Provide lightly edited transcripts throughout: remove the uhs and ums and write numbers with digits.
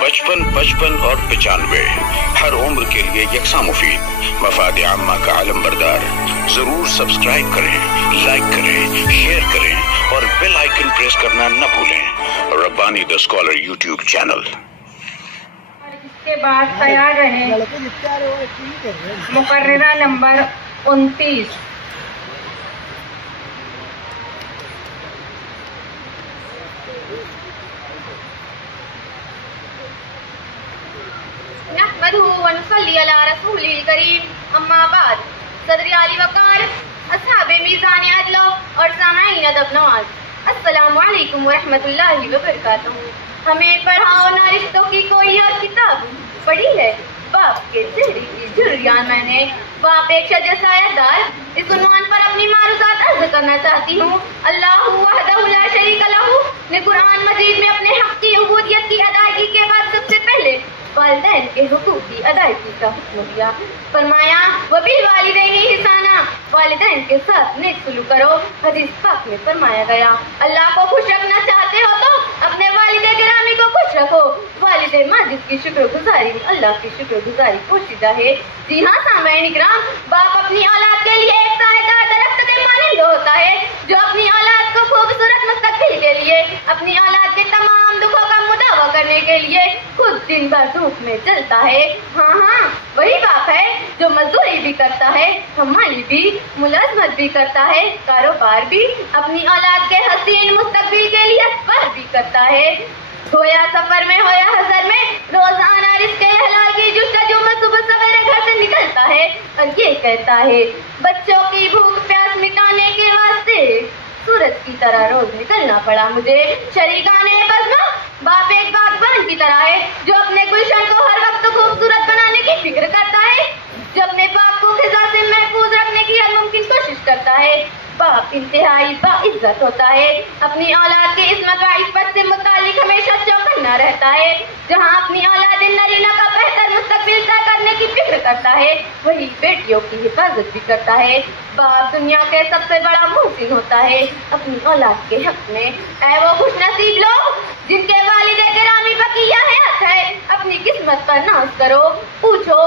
55, 55 और 95 हर उम्र के लिए यकसा मुफीद, मफाद आम्मा का आलम बरदार। जरूर सब्सक्राइब करें, लाइक करें, शेयर करें और बेल आइकन प्रेस करना न भूलें। Rabbani the scholar YouTube channel. इसके बाद तैयार रहे मुकर्ररा नंबर 29। नहमदुहु व नुसल्ली अला रसूलिल करीम, अम्मा बाद। सदर आली वकार, अस्हाबे मीज़ान अदल और सामाईन अदब नवाज, अस्सलामु अलैकुम व रहमतुल्लाहि व बरकातुहू। हमें पढ़ाओ ना रिश्तों की कोई और किताब, पढ़ी है बाप के चेहरे की झुर्रियां मैंने। बाप एक शजर सायादार, इस उन्वान पर अपनी मारूज़ात अर्ज़ करना चाहती हूँ। अल्लाहु वहदहु ला शरीक लहू ने कुरान मजीद में अपने हक की उबूदियत की अदायगी के बाद सबसे पहले वालिदैन के हुकूक की अदायगी का हुक्म दिया। फरमाया वबिल वालिदैन इहसाना, वालिदैन के साथ नेक सलूक करो। हदीस पाक में फरमाया गया अल्लाह को खुश रखना चाहते हो तो अपने वालिदे गिरामी को खुश रखो। वालिदे माजिद की शुक्रगुजारी में अल्लाह की शुक्रगुजारी पोशीदा है। जी हाँ सामईन इकराम, बाप अपनी औलाद के लिए एक साएदार दरख्त के मानिंद होता है जो अपनी औलाद को खूबसूरत मुस्तकबिल के लिए, अपनी औलाद के तमाम दुखों का मुदावा करने के लिए खुद दिन भर धूप में चलता है। हाँ, वही बाप है जो मजदूरी भी करता है, हमाली भी, मुलाजमत भी करता है, कारोबार भी, अपनी औलाद के हसीन मुस्तकबिल के लिए सफर भी करता है। होया सफर में होया हजर में रोजाना रिज़्क़ हलाल की जुस्तजू में सुबह सवेरे घर से निकलता है और ये कहता है बच्चों की भूख प्यास मिटाने के वास्ते सूरज की तरह रोज निकलना पड़ा मुझे। शरीकाने बज़्म, बाप एक बागबान की तरह है जो अपने गुलशन को हर वक्त खूबसूरत बनाने की फिक्र करता है, जो अपने बाप को खिज़ा से महफूज रखने की हर मुमकिन कोशिश करता है। बाप इंतहाई बाइज्जत होता है, अपनी औलाद के इस्मत व इफ़्फ़त से मुतालिक हमेशा चौकन्ना रहता है। जहाँ अपनी औलाद नरीना का बेहतर मुस्तकबिल तय करने की फिक्र करता है, वही बेटियों की हिफाजत भी करता है। बाप दुनिया के सबसे बड़ा मुहसिन होता है अपनी औलाद के हक में। ऐ वो खुशनसीब लोग जिनके वालिदे गिरामी बकिया हयात है, अपनी किस्मत पर नाज करो। पूछो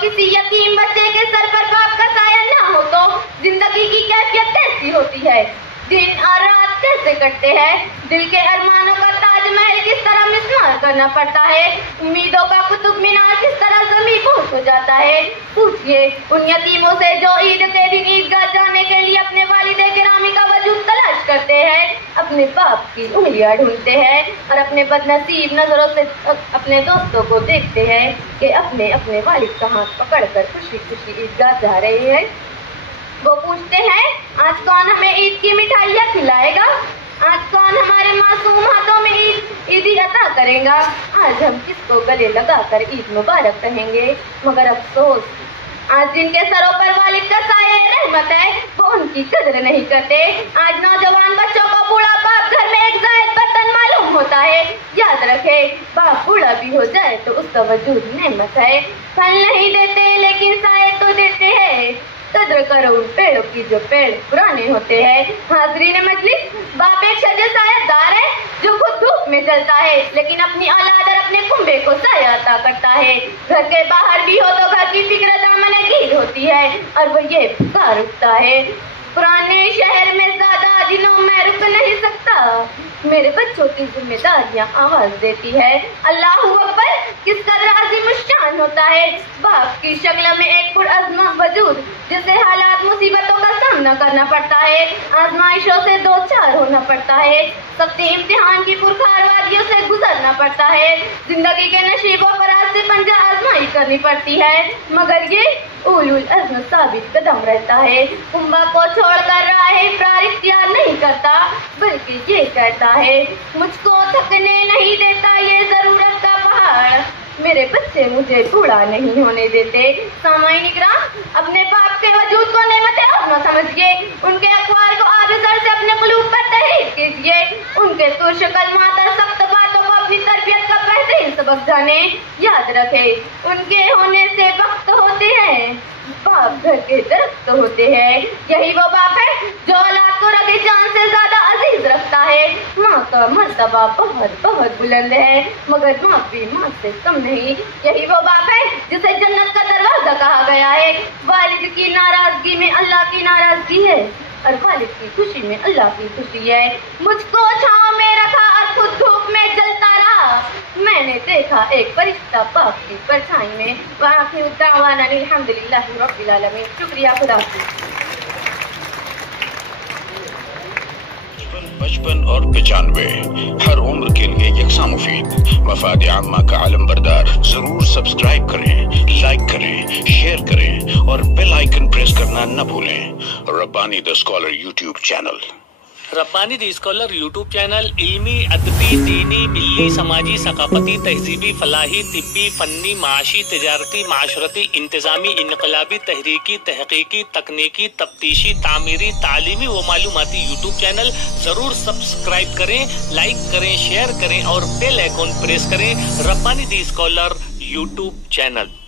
किसी यतीम बच्चे के सर पर बाप का साया ना हो तो जिंदगी की कैफियत कैसी होती है, दिन और रात कैसे कटते हैं, दिल के अरमानों का ताजमहल किस तरह मिस्मार करना पड़ता है, उम्मीदों का कुतुब मीनार किस तरह ज़मीं बोझ हो जाता है। पूछिए उन यतीमों से जो ईद के दिन ईदगाह जाने के लिए अपने वालिदे गिरामी का वजूद तलाश करते हैं, अपने बाप की उंगलियां ढूंढते हैं और अपने बदनसीब नजरों से अपने दोस्तों को देखते हैं कि अपने अपने वालिद का हाथ पकड़कर खुशी खुशी ईदगाह जा रहे हैं। वो पूछते हैं आज कौन हमें ईद की मिठाइयाँ खिलाएगा, आज कौन हमारे मासूम हाथों में ईदी अता करेगा, आज हम किसको गले लगाकर ईद मुबारक कहेंगे। मगर अफसोस आज जिनके सरों पर वालिद का साया रहमत है वो उनकी कदर नहीं करते। आज नौजवान बच्चों को बूढ़ा बाप घर में एक जायद बर्तन मालूम होता है। याद रखे बाप बूढ़ा भी हो जाए तो उसका वजूद नेमत है। फल नहीं देते लेकिन साए तो देते हैं, कद्र करो उन पेड़ों की जो पेड़ पुराने होते हैं। हाज़रीन मजलिस, बाप एक शजर सायादार है जो खुद धूप में जलता है लेकिन अपनी औलाद और अपने कुंबे को साया अता करता है। घर के बाहर भी हो तो घर की फिक्र दामने गिर होती है और वो ये पुकार उठता है पुराने शहर में ज्यादा दिनों में रुक नहीं सकता, मेरे बच्चों की जिम्मेदारियां आवाज देती है। अल्लाहू अकबर, किस कदर अजीम शान होता है बाप की शक्ल में एक पुरअज़्म वजूद जिसे हालात मुसीबतों का सामना करना पड़ता है, आजमाइशों से दो चार होना पड़ता है, सख्ती इम्तिहान की पुरखार वादियों से गुजरना पड़ता है, जिंदगी के नशीबों पर आज से पंजा आजमाई करनी पड़ती है। मगर ये उलुल अज़्म साबित कदम रहता है, कुंबा को छोड़कर राह इफ़रार इख्तियार नहीं करता बल्कि ये कहता है मुझको थकने नहीं देता ये जरूरत का पहाड़, मेरे बच्चे मुझे बूढ़ा नहीं होने देते। सामाईन इकराम, अपने बाप के वजूद को नेमत अज़्मा समझिए, उनके अक़वाल को आबिज़र से अपने क़ुलूब पर तहरीर कीजिए, उनके तुर्श कलमात और सख्त बातों को अपनी तरबियत का बेहतरीन सबक जाने। याद रखें उनके होने से वक्त हो ہوتے ہیں، باپ گھر کے درخت ہوتے ہیں، یہی وہ باپ ہے جو اولاد کو رگے جان سے زیادہ عزیز رکھتا ہے۔ ماں کا مرتبہ بہت بہت بلند ہے، مگر ماں بھی ماں سے کم نہیں۔ یہی وہ باپ ہے جسے جنت کا دروازہ کہا گیا ہے۔ والد کی ناراضگی میں اللہ کی ناراضگی ہے، اور والد کی خوشی میں اللہ کی خوشی ہے۔ مجھ کو چھاؤں میں رکھا اور خود دھوپ میں جلتا رہا، میں نے دیکھا ایک فرشتہ باپ کی پرچھائی میں۔ وآخر دعوانا الحمدللہ رب العالمین۔ شکریہ، خدا حافظ۔ بچپن اور 95 ہر عمر کے لیے یکساں مفید مفاد عامہ کا علم بردار ضرور سبسکرائب کریں، لائک کریں، شیئر کریں اور بیل آئیکن پریس کرنا نہ بھولیں۔ Rabbani the scholar YouTube channel. Rabbani the scholar YouTube channel علمی، ادبی، دینی، ملی، سماجی، ثقافتی، تہذیبی، فلاحی، طبی، فنی، معاشی، تجارتی، معاشرتی، انتظامی، انقلابی، تحریکی، تحقیقی، تکنیکی، تفتیشی، تعمیری، تعلیمی و معلوماتی یوٹیوب چینل ضرور سبسکرائب کریں، لائک کریں، شیئر کریں اور بیل آئیکن پریس کریں۔ ربانی دی اسکالر یوٹیوب چینل۔